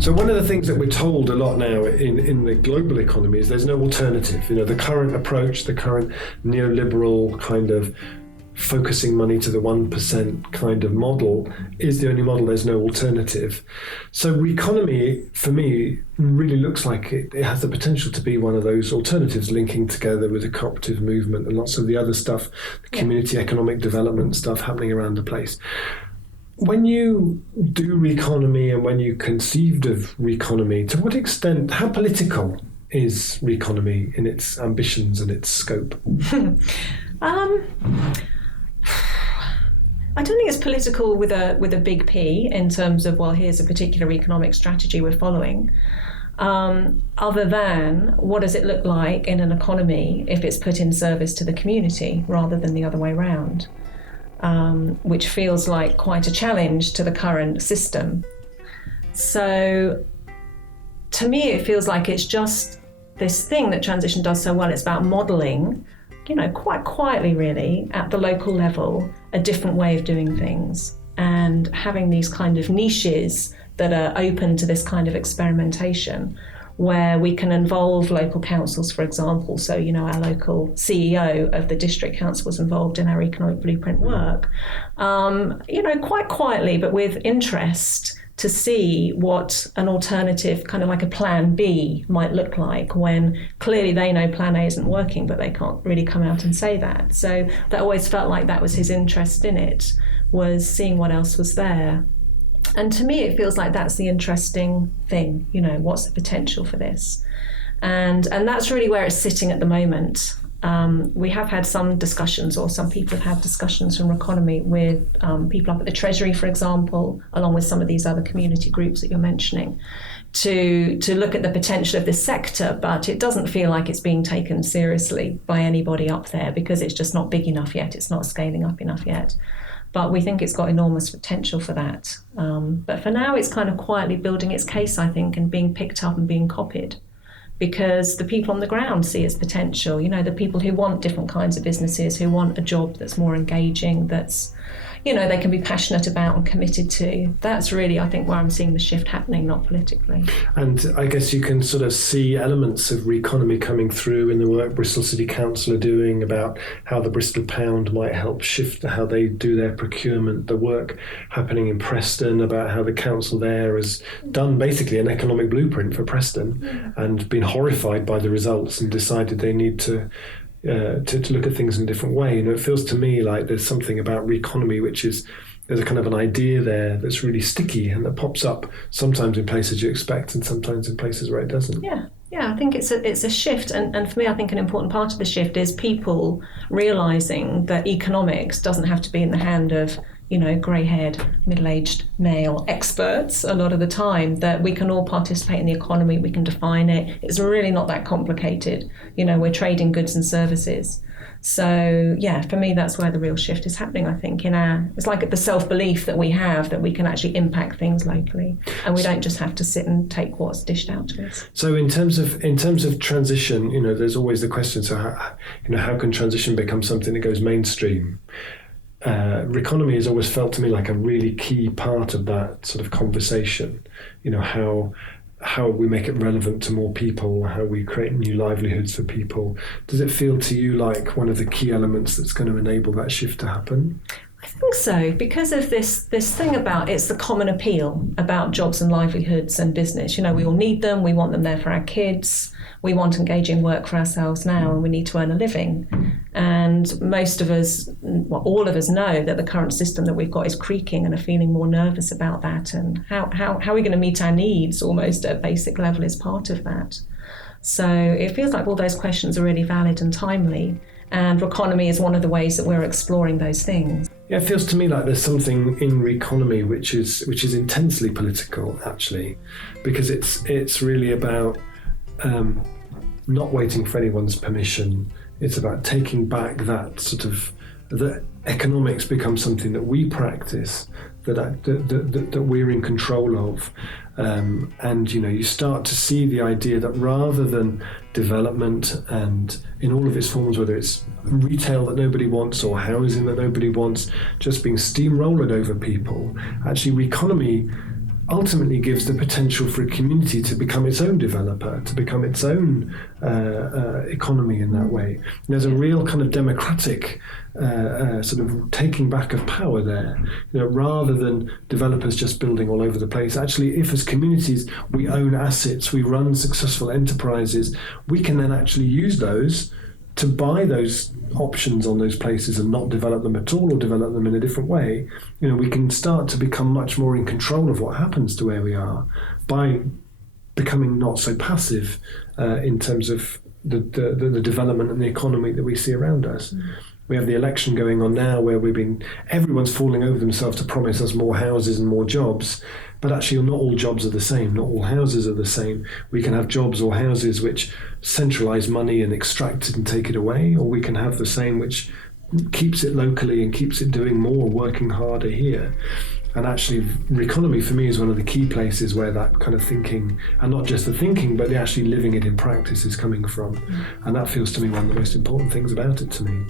So one of the things that we're told a lot now in the global economy is there's no alternative. The current approach, the current neoliberal kind of focusing money to the 1% kind of model is the only model, there's no alternative. So REconomy, for me, really looks like it has the potential to be one of those alternatives, linking together with the cooperative movement and lots of the other stuff, the community economic development stuff happening around the place. When you do REconomy and when you conceived of REconomy, to what extent, how political is REconomy in its ambitions and its scope? I don't think it's political with a big P in terms of, well, here's a particular economic strategy we're following. Other than what does it look like in an economy if it's put in service to the community rather than the other way around, which feels like quite a challenge to the current system. So to me, it feels like it's just this thing that transition does so well. It's about modelling, quite quietly really, at the local level, a different way of doing things and having these kind of niches that are open to this kind of experimentation where we can involve local councils, for example. So, our local CEO of the district council was involved in our economic blueprint work, quite quietly, but with interest to see what an alternative, kind of like a plan B, might look like when clearly they know plan A isn't working, but they can't really come out and say that. So that always felt like that was his interest in it, was seeing what else was there. And to me, it feels like that's the interesting thing, what's the potential for this? And that's really where it's sitting at the moment. We have had some discussions, or some people have had discussions from REconomy with people up at the Treasury, for example, along with some of these other community groups that you're mentioning, to look at the potential of this sector, but it doesn't feel like it's being taken seriously by anybody up there because it's just not big enough yet, it's not scaling up enough yet. But we think it's got enormous potential for that. But for now, it's kind of quietly building its case, I think, and being picked up and being copied, because the people on the ground see its potential. The people who want different kinds of businesses, who want a job that's more engaging, that's, they can be passionate about and committed to. That's really, I think, where I'm seeing the shift happening, not politically. And I guess you can sort of see elements of REconomy coming through in the work Bristol City Council are doing about how the Bristol Pound might help shift how they do their procurement, the work happening in Preston about how the council there has done basically an economic blueprint for Preston and been horrified by the results and decided they need to look at things in a different way. It feels to me like there's something about REconomy which is, there's a kind of an idea there that's really sticky and that pops up sometimes in places you expect and sometimes in places where it doesn't. Yeah, I think it's a shift, and for me I think an important part of the shift is people realising that economics doesn't have to be in the hand of grey-haired, middle-aged male experts a lot of the time, that we can all participate in the economy, we can define it. It's really not that complicated. We're trading goods and services. So, for me, that's where the real shift is happening, I think, it's like the self-belief that we have that we can actually impact things locally and we don't just have to sit and take what's dished out to us. So in terms of transition, there's always the question, so how can transition become something that goes mainstream? REconomy has always felt to me like a really key part of that sort of conversation. How we make it relevant to more people, how we create new livelihoods for people. Does it feel to you like one of the key elements that's going to enable that shift to happen? I think so, because of this thing about it's the common appeal about jobs and livelihoods and business. We all need them, we want them there for our kids, we want engaging work for ourselves now, and we need to earn a living. And most of us, all of us know that the current system that we've got is creaking and are feeling more nervous about that. And how are we going to meet our needs almost at a basic level is part of that. So it feels like all those questions are really valid and timely. And REconomy is one of the ways that we're exploring those things. Yeah, it feels to me like there's something in REconomy which is intensely political, actually, because it's really about not waiting for anyone's permission. It's about taking back that sort of, that economics becomes something that we practice, that we're in control of. And you start to see the idea that rather than development and in all of its forms, whether it's retail that nobody wants or housing that nobody wants, just being steamrolled over people, actually REconomy ultimately gives the potential for a community to become its own developer, to become its own economy in that way. There's a real kind of democratic sort of taking back of power there, rather than developers just building all over the place. Actually, if as communities we own assets, we run successful enterprises, we can then actually use those to buy those options on those places and not develop them at all, or develop them in a different way. We can start to become much more in control of what happens to where we are by becoming not so passive in terms of the development and the economy that we see around us. We have the election going on now where everyone's falling over themselves to promise us more houses and more jobs, but actually not all jobs are the same, not all houses are the same. We can have jobs or houses which centralise money and extract it and take it away, or we can have the same which keeps it locally and keeps it doing more, working harder here. And actually, REconomy for me is one of the key places where that kind of thinking, and not just the thinking, but the actually living it in practice is coming from. And that feels to me one of the most important things about it to me.